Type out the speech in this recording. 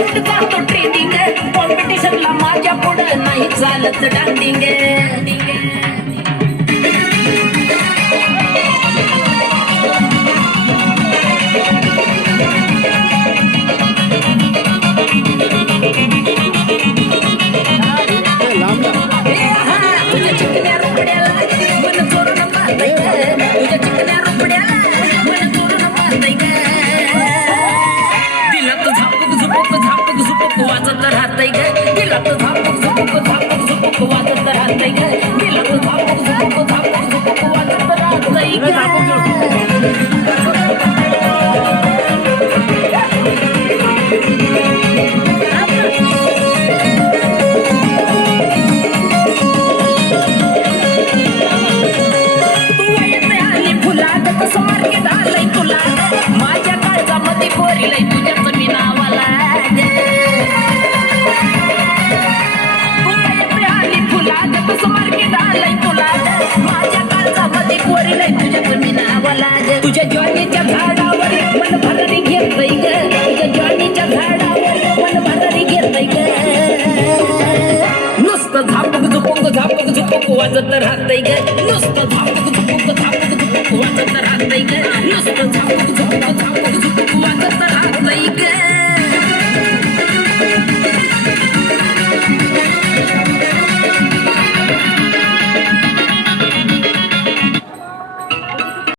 sound जातो training कॉम्पिटिशनला माझ्या पुढं नाही चालत डान्सिंग तुझ्या चिकन्या रुपड्याला मन चोरून पाहताय तुझ्या चिकन्या रुपड्याला मन चोरून पाहताय दिलात झापूक झुपूक झापूक झुपूक वाजत राहताय ग दिलात झापूक झुपूक झापूक झुपूक वाजत राहताय ग दिलात झापूक झुपूक झापूक झुपूक वाजत राहताय कसं मार्केट आलंय तुला माझ्या काळजामध्ये पोरीलय तुझ्याच मी नावाला आली फुला कसं मार्केट आलंय तुला माझ्या काळजामध्ये पोरीलय तुझ्याच मी नावाला तुझ्या ज्वानीच्या झाडावर मन भरारी घेतय ग तुझ्या ज्वानीच्या झाडावर मन भरारी घेतय ग नुसतं झापक झुपक झापक झुपक वाजत राहतय ग नुसतं झापक झुपक झापक झुपक वाजत राहतय ग नुसतं झापक झुपक झापक